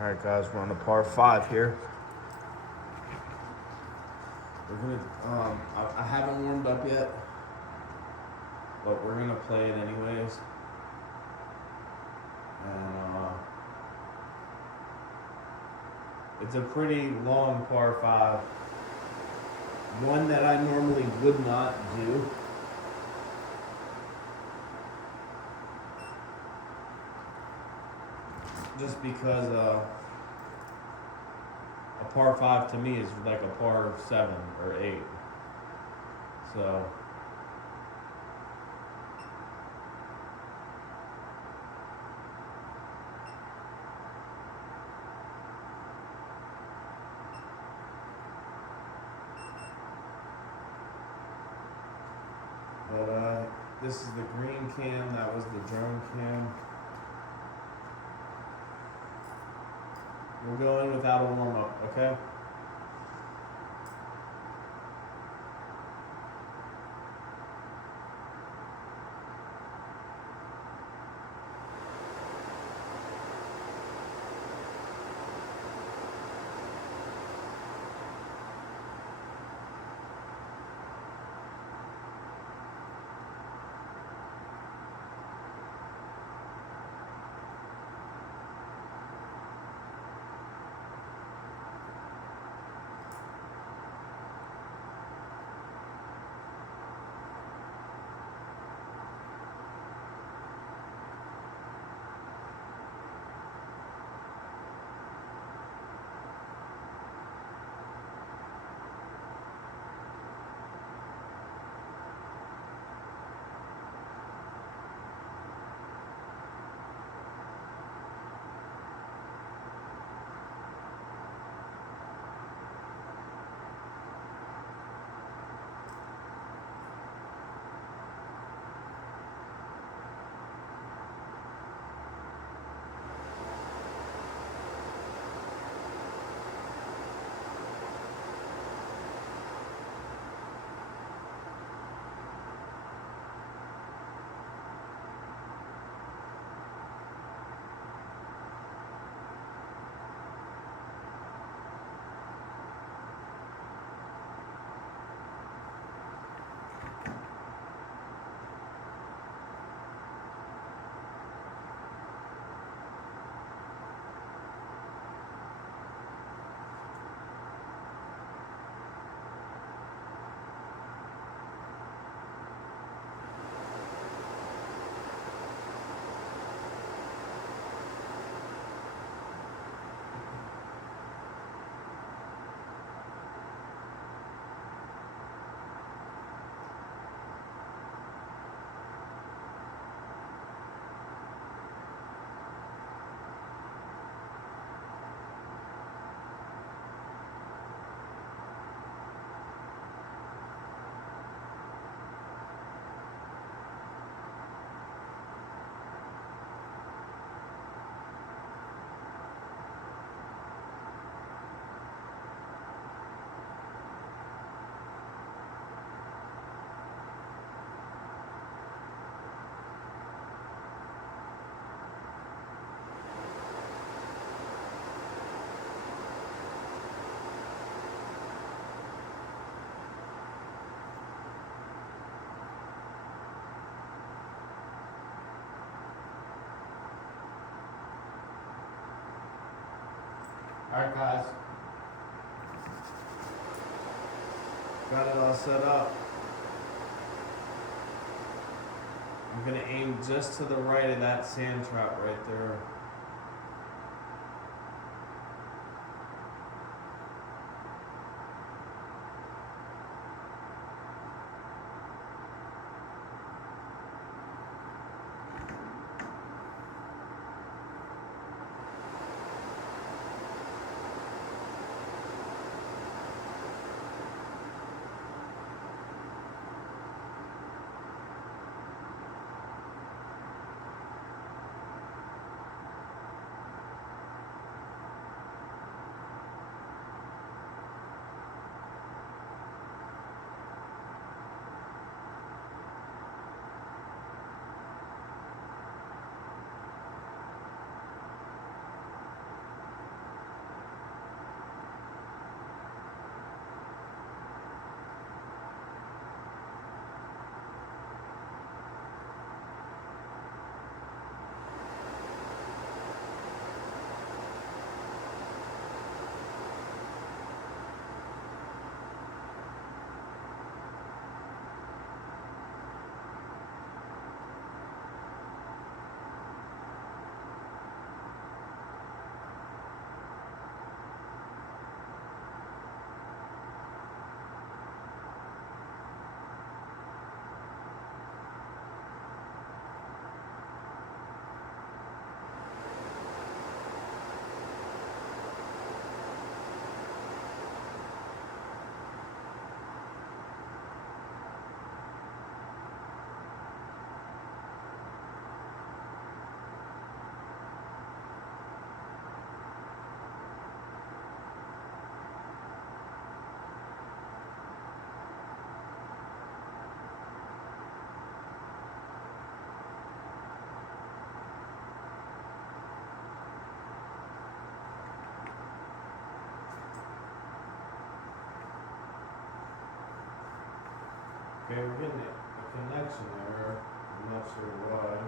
All right, guys, we're on the par 5 here. We're gonna. I haven't warmed up yet, but we're gonna play it anyways. And it's a pretty long par 5. One that I normally would not do. Just because a par 5 to me is like a par 7 or 8. So this is the green cam, that was the drone cam. We're going without a warm up, okay? Alright, guys. Got it all set up. I'm going to aim just to the right of that sand trap right there. Okay, we're getting a connection error. I'm not sure why.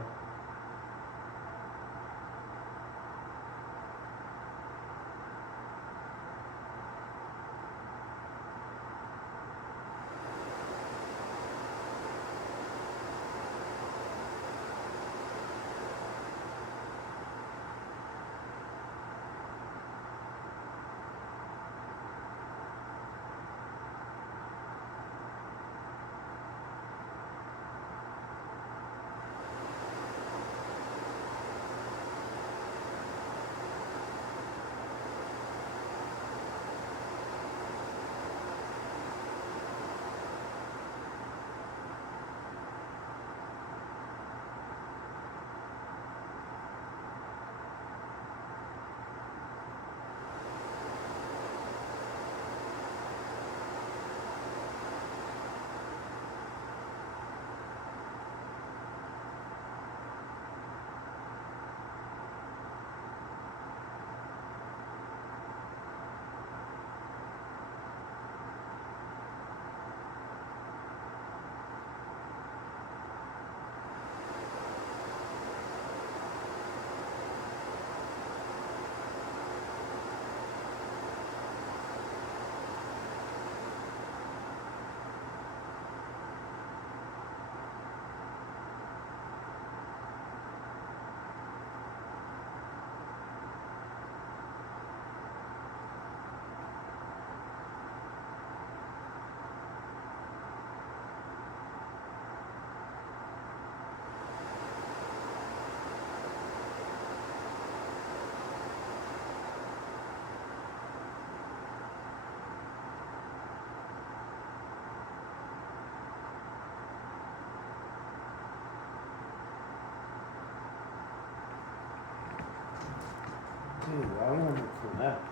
Dude, why won't it connect?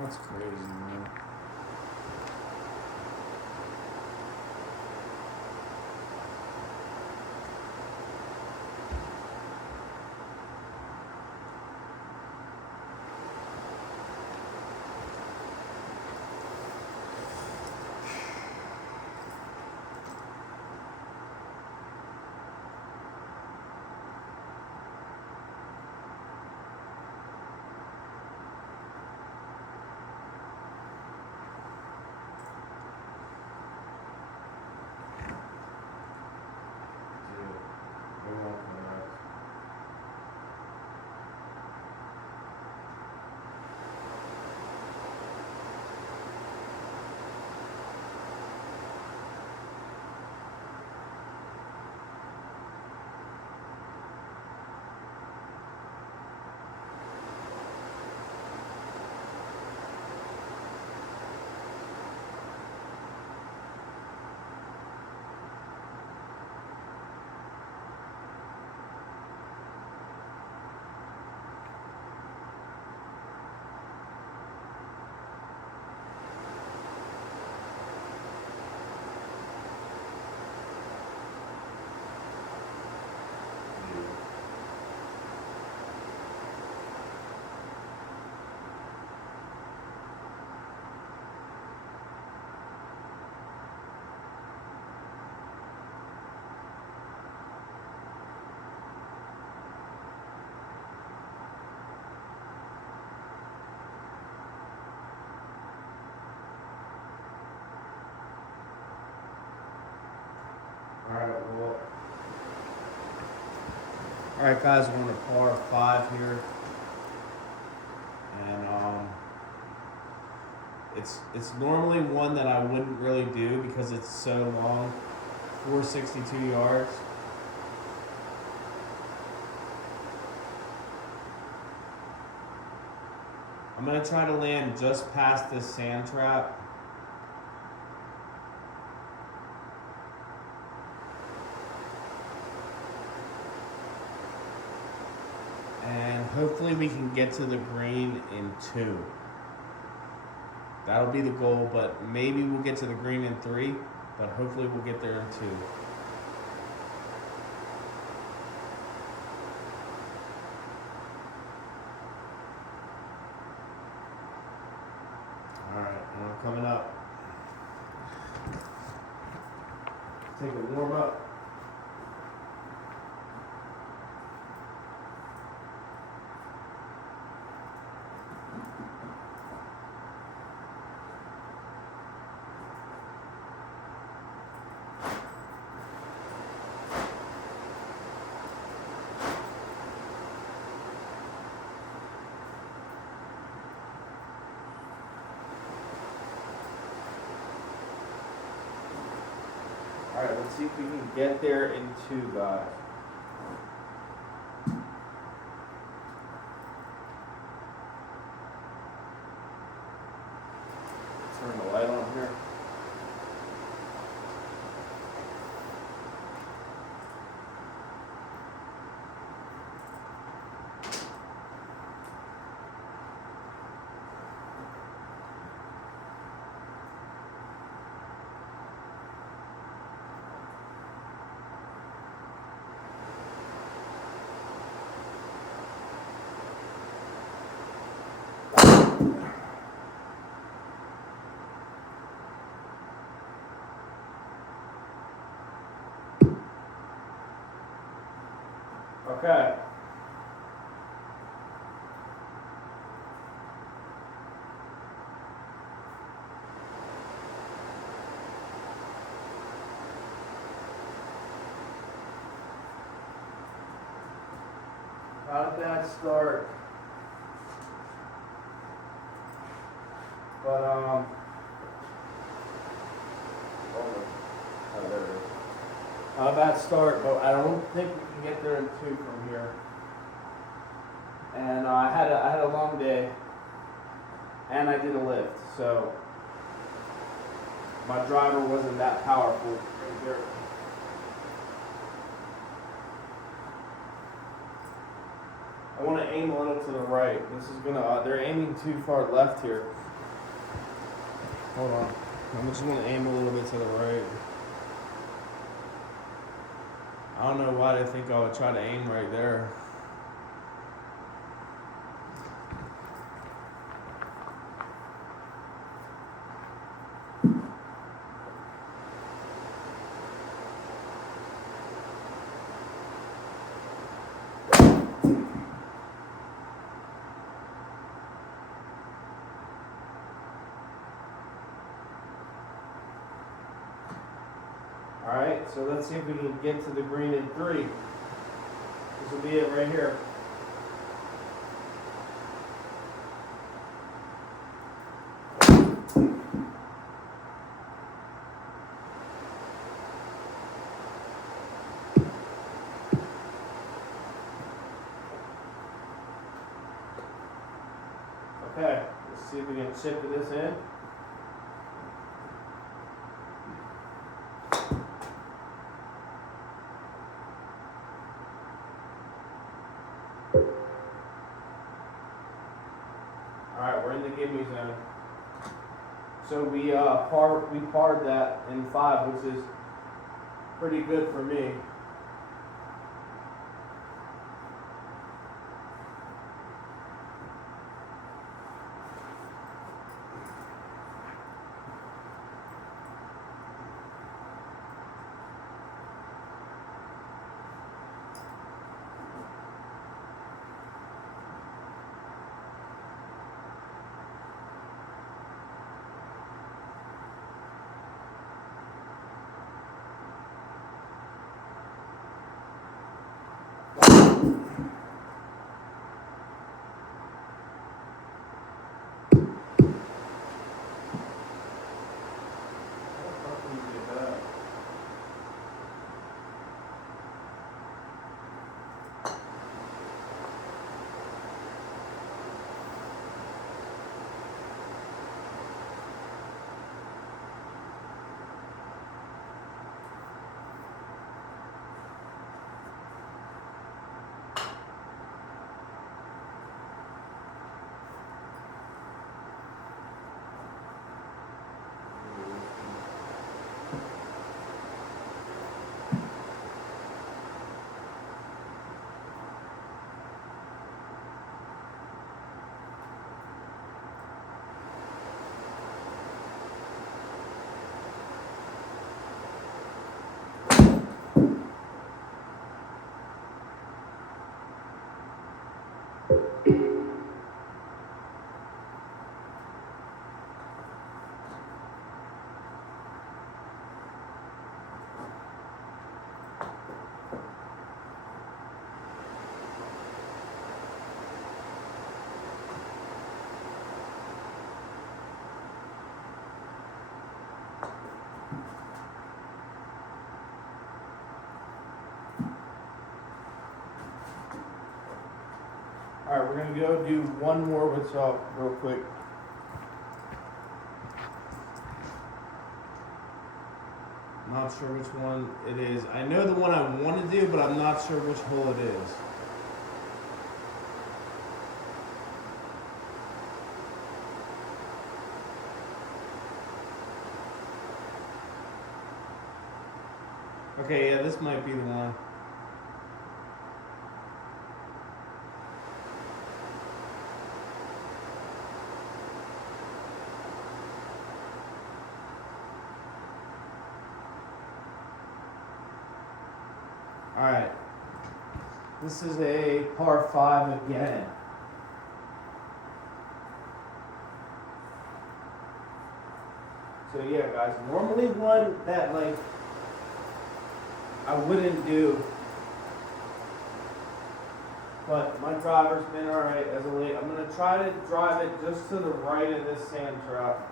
That's crazy, man. Dude, it won't connect. Alright guys, we're on a par 5 here. And it's normally one that I wouldn't really do because it's so long. 462 yards. I'm gonna try to land just past this sand trap. And hopefully we can get to the green in 2. That'll be the goal, but maybe we'll get to the green in 3, but hopefully we'll get there in 2. Alright, we can warm up. All right, let's see if we can get there in 2, guys. Turn the light on here. Okay. Not a bad start. But oh, there it is. Not a bad start, but I don't think we can get there in 2 from here. And I had a long day, and I did a lift, so my driver wasn't that powerful right here. I want to aim a little to the right. This is gonna. They're aiming too far left here. Hold on. I'm just gonna aim a little bit to the right. I don't know why they think I would try to aim right there. Alright, so let's see if we can get to the green in 3. This will be it right here. Okay, let's see if we can chip this in. Alright, we're in the gimme zone. So we parred that in 5, which is pretty good for me. Alright, we're going to go do one more with y'all real quick. Not sure which one it is. I know the one I want to do, but I'm not sure which hole it is. Okay, yeah, this might be the one. Alright, this is a par 5 again. So yeah guys, normally one that like I wouldn't do, but my driver's been alright as of late. I'm going to try to drive it just to the right of this sand trap.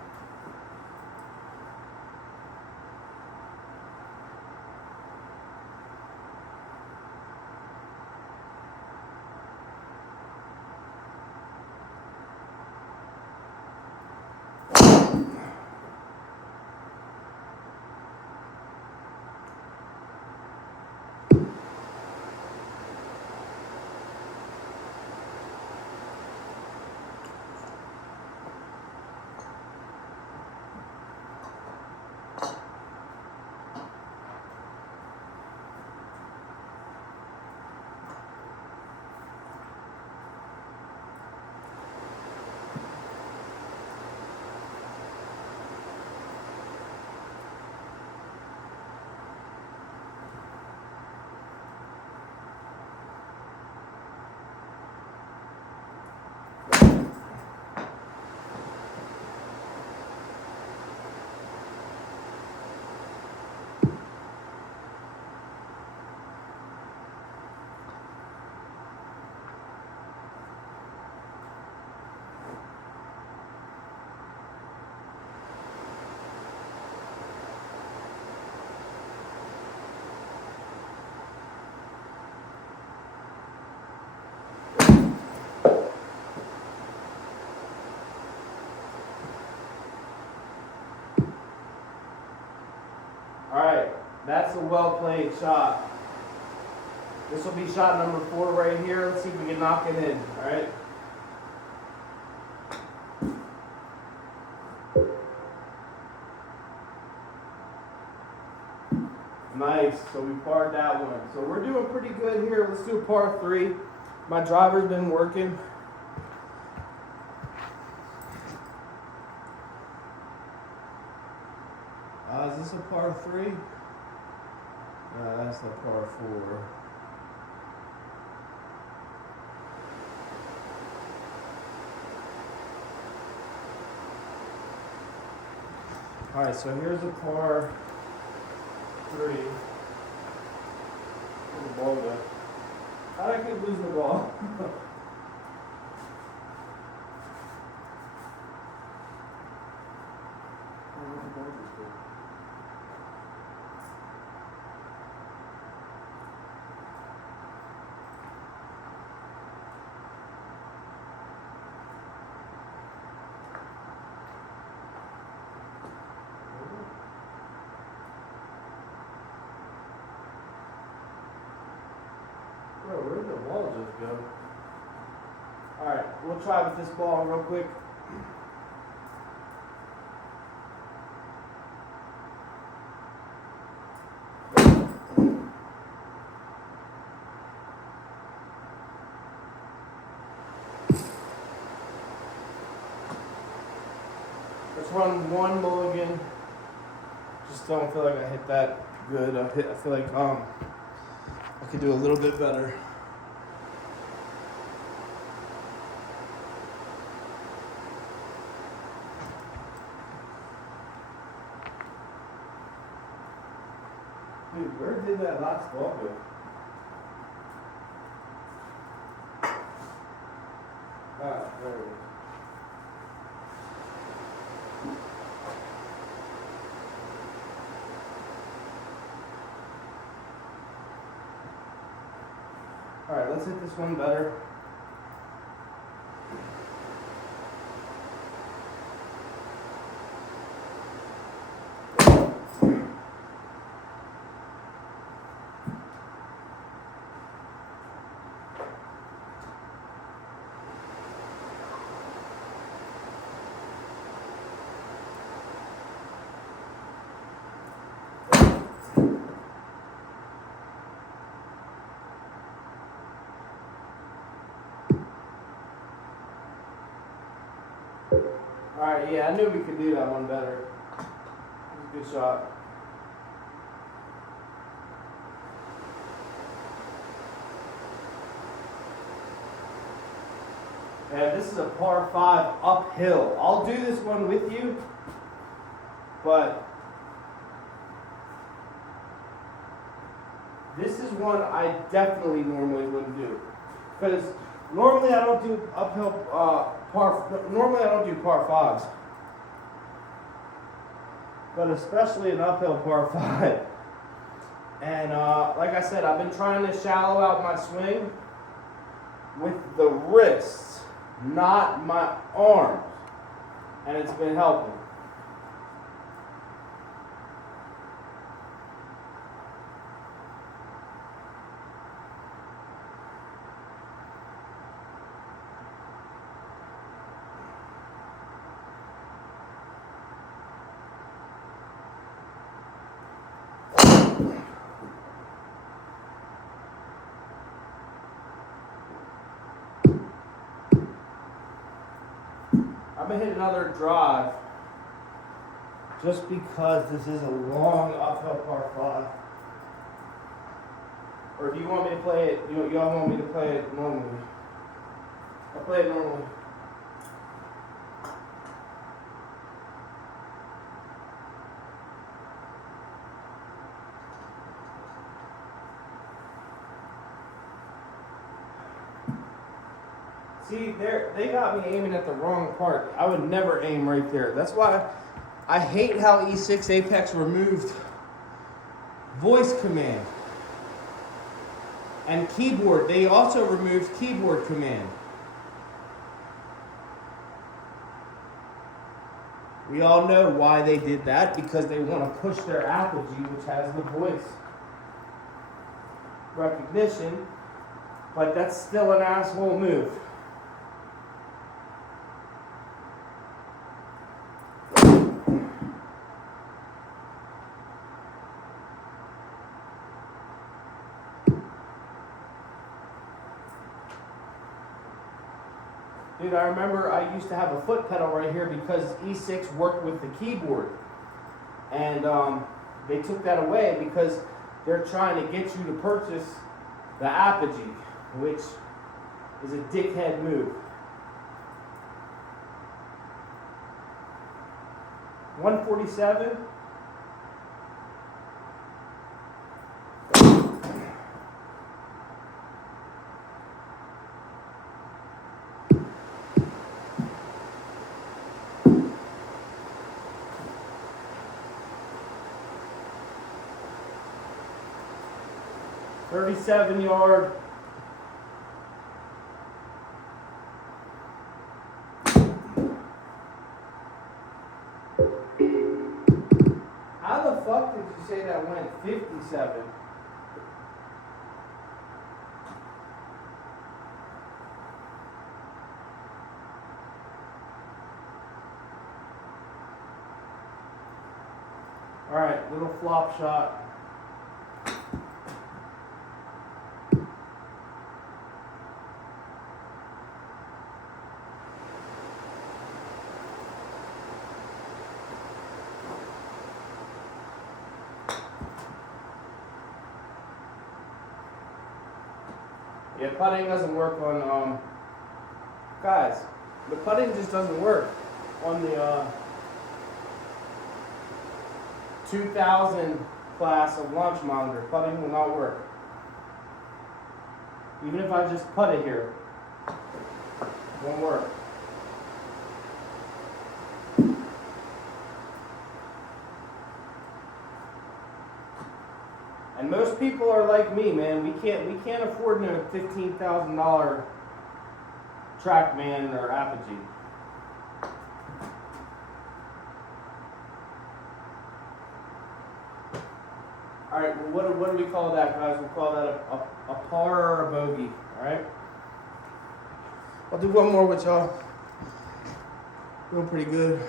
Alright, that's a well played shot. This will be shot number 4 right here. Let's see if we can knock it in. Alright. Nice. So we parred that one. So we're doing pretty good here. Let's do a par 3. My driver's been working. Is this a par 3? That's the par 4. Alright, so here's a par 3. Where's the ball go? How'd I keep losing the ball? Bro, where did the ball just go? Alright, we'll try with this ball real quick. Let's run one mulligan. Just don't feel like I hit that good. I feel like I could do a little bit better. Where did that last ball go? Ah, there it is. Alright, let's hit this one better. Alright, yeah, I knew we could do that one better. It was a good shot. And this is a par 5 uphill. I'll do this one with you, but this is one I definitely normally wouldn't do. Because normally I don't do uphill normally I don't do par 5s. But especially an uphill par 5. And like I said, I've been trying to shallow out my swing with the wrists, not my arms. And it's been helping. I'm going to hit another drive just because this is a long uphill par 5. Or do you want me to play it, y'all want me to play it normally? I'll play it normally. See, they got me aiming at the wrong part. I would never aim right there. That's why I hate how E6 Apex removed voice command. And keyboard, they also removed keyboard command. We all know why they did that, because they want to push their apogee, which has the voice recognition, but that's still an asshole move. Dude, I remember I used to have a foot pedal right here because E6 worked with the keyboard. And they took that away because they're trying to get you to purchase the apogee, which is a dickhead move. 147. $37-yard. How the fuck did you say that went 57? All right, little flop shot. Yeah, putting doesn't work on, guys, the putting just doesn't work on the 2000 class of launch monitor. Putting will not work. Even if I just put it here, it won't work. And most people are like me, man. We can't afford no $15,000 TrackMan or Apogee. All right, well, what do we call that, guys? We'll call that a par or a bogey. All right. I'll do one more with y'all. Doing pretty good.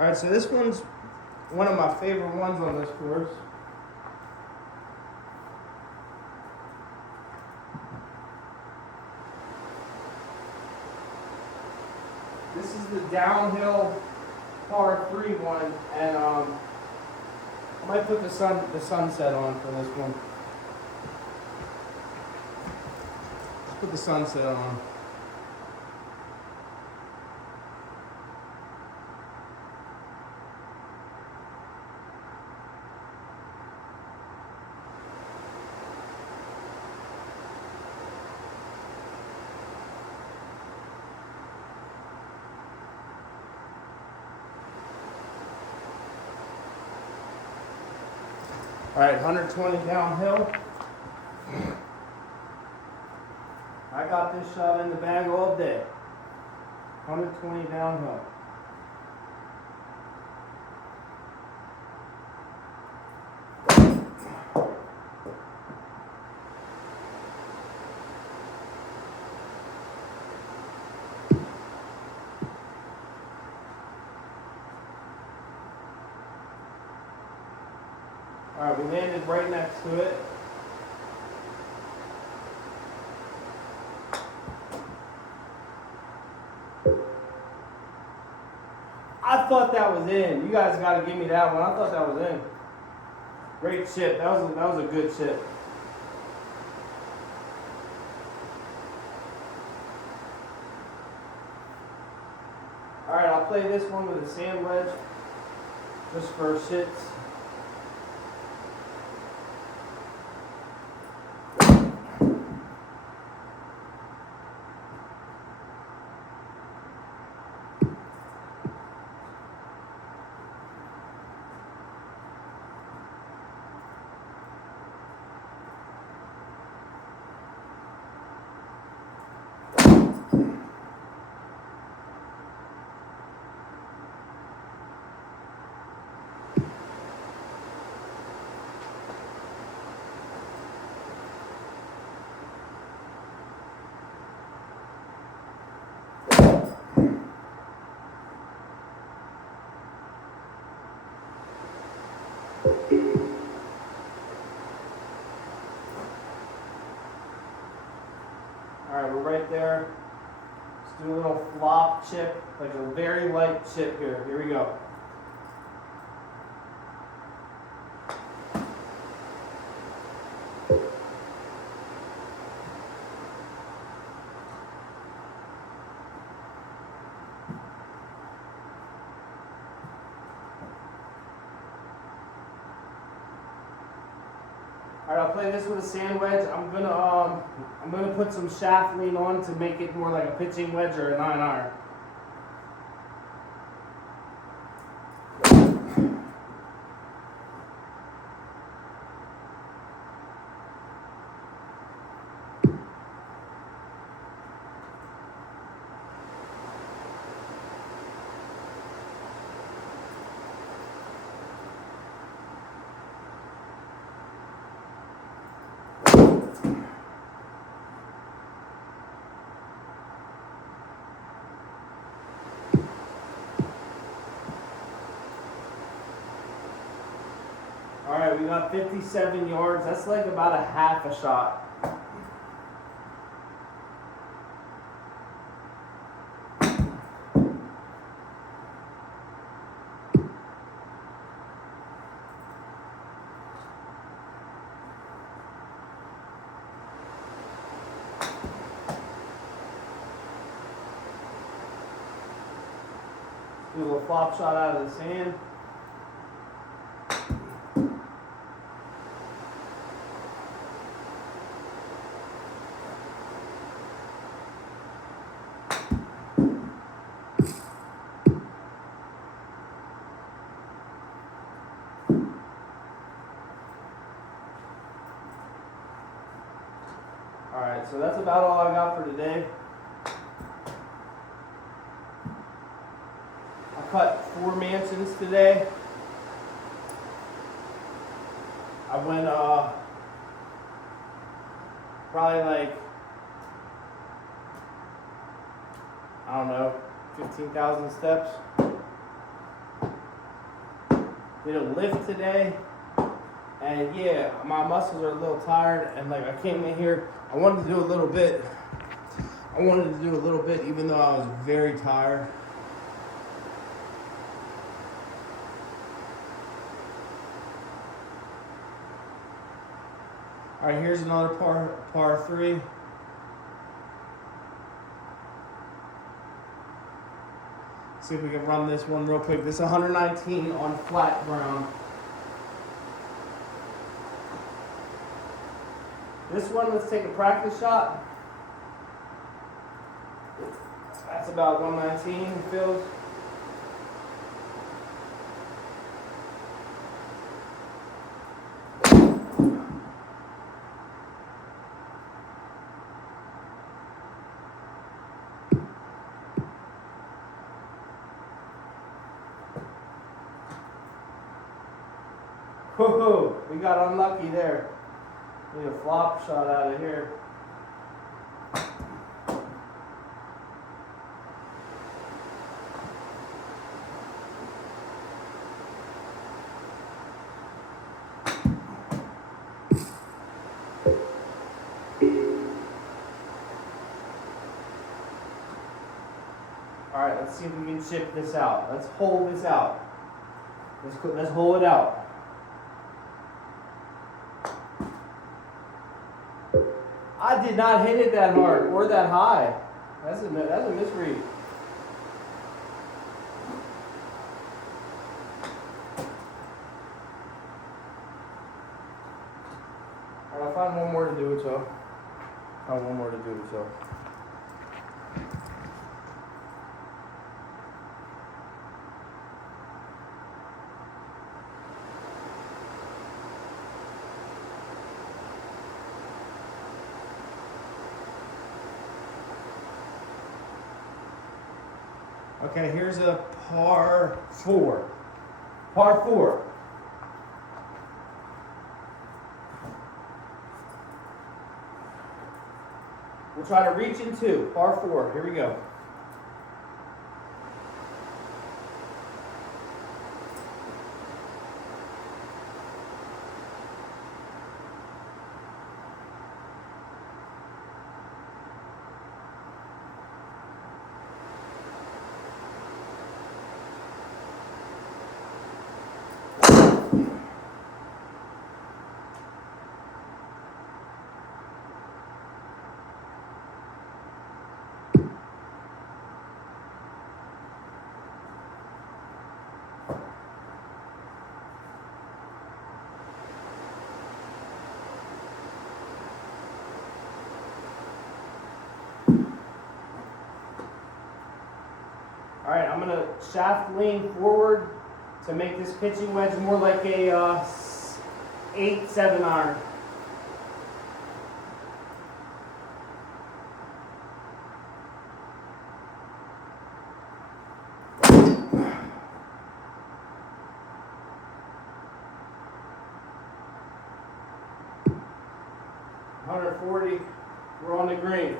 All right, so this one's one of my favorite ones on this course. This is the downhill par 3 one, and I might put the sunset on for this one. Let's put the sunset on. All right, 120 downhill. I got this shot in the bag all day. 120 downhill. All right, we landed right next to it. I thought that was in. You guys got to give me that one. I thought that was in. Great chip. That was a good chip. All right, I'll play this one with a sand wedge, just for shits. All right, we're right there. Let's do a little flop chip, like a very light chip here. Here we go. All right, I'll play this with a sand wedge. I'm gonna put some shaft lean on to make it more like a pitching wedge or a 9-iron. All right, we got 57 yards. That's like about a half a shot. Do a little flop shot out of the sand. Alright, so that's about all I got for today. I cut 4 mansions today. I went probably like, I don't know, 15,000 steps. Did a lift today. And yeah, my muscles are a little tired, and like I came in here, I wanted to do a little bit even though I was very tired. All right, here's another par 3. See if we can run this one real quick. This is 119 on flat ground. This one, let's take a practice shot. That's about 119, it feels. Whoa, we got unlucky there. Need a flop shot out of here. All right, let's see if we can chip this out. Let's hold this out. Let's hold it out. I did not hit it that hard or that high. That's a misread. All right, I'll find one more to do it so. Okay, here's a par 4. Par 4. We'll try to reach in 2. Par 4. Here we go. All right, I'm gonna shaft lean forward to make this pitching wedge more like a 8-7 iron. .140, we're on the green.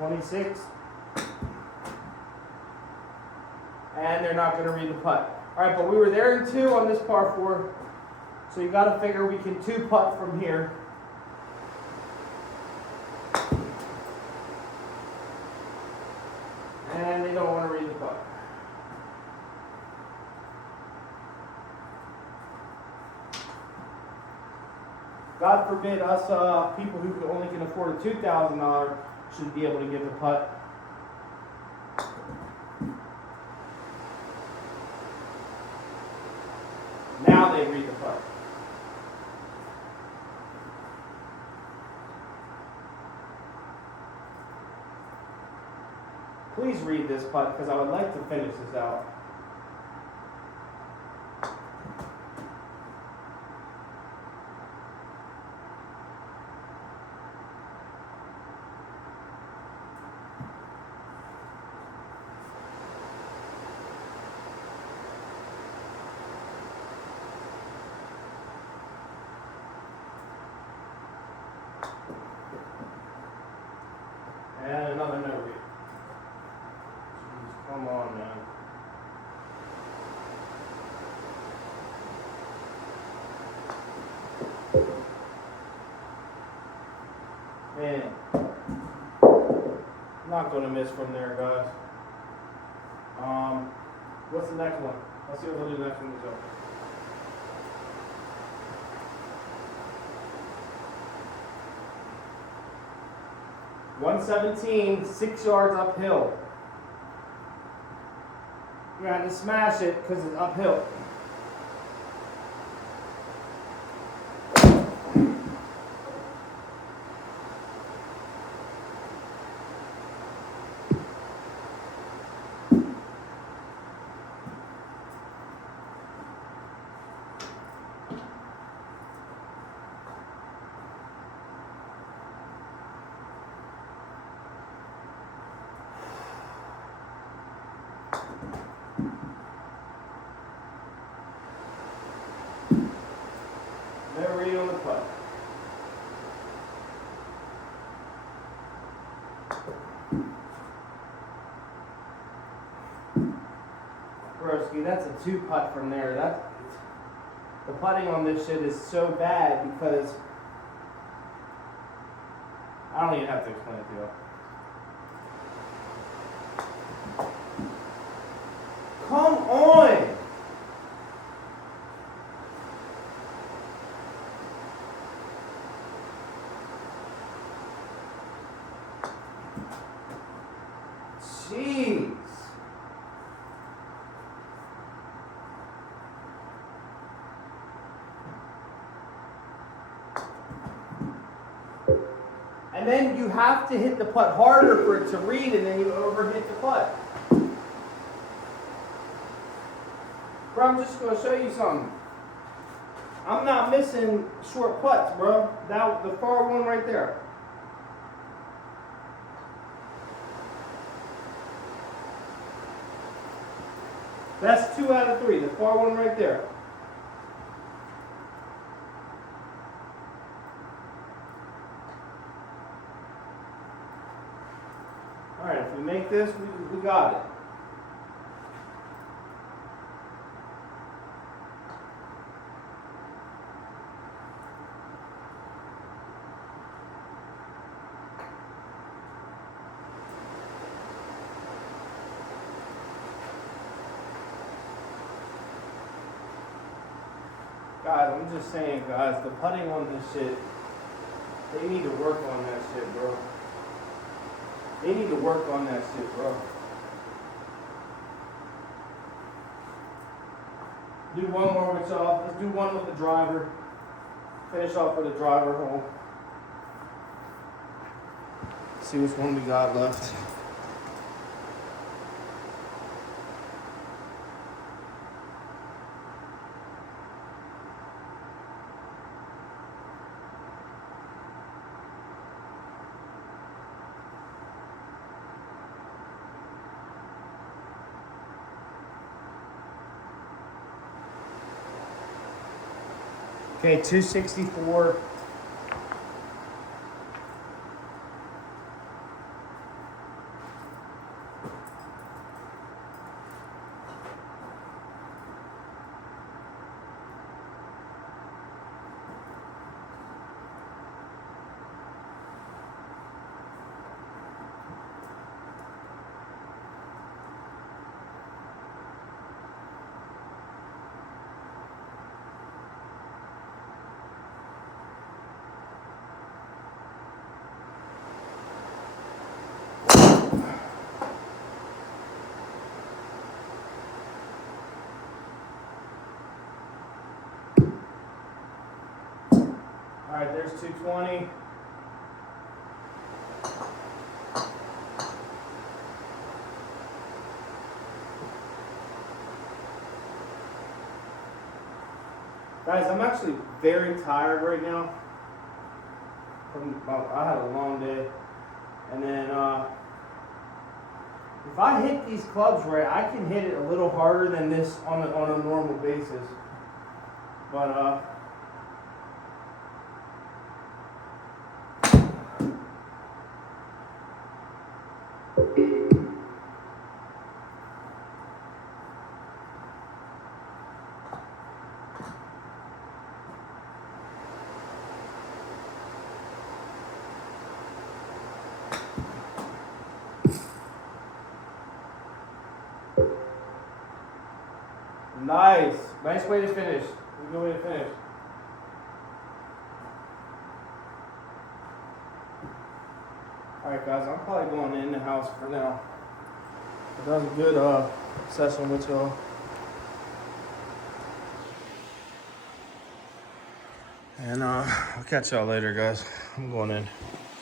.26, and they're not going to read the putt. All right, but we were there in 2 on this par 4, so you got to figure we can 2 putt from here. And they don't want to read the putt. God forbid us people who only can afford a $2,000 should be able to get the putt. Now they read the putt. Please read this putt because I would like to finish this out. And another no read. Jeez, come on, man. Man, I'm not going to miss from there, guys. What's the next one? Let's see what we'll do next one is over. .117, 6 yards uphill. We're going to have to smash it because it's uphill. No read on the putt. Broski, that's a 2 putt from there. The putting on this shit is so bad because I don't even have to explain it to you. Come on! Jeez. And then you have to hit the putt harder for it to read, and then you overhit the putt. Bro, I'm just going to show you something. I'm not missing short putts, bro. That the far one right there. That's 2 out of 3. The far one right there. All right, if we make this, we got it. Guys, I'm just saying, guys, the putting on this shit, they need to work on that shit, bro. They need to work on that shit, bro. Do one more with y'all. Let's do one with the driver. Finish off with a driver hole. See which one we got left. Okay, 264. right, there's 220. Guys, I'm actually very tired right now. I had a long day. And then if I hit these clubs right, I can hit it a little harder than this on a normal basis. But nice way to finish. Good way to finish. Alright guys, I'm probably going in the house for now. But that was a good session with y'all. And I'll catch y'all later guys. I'm going in.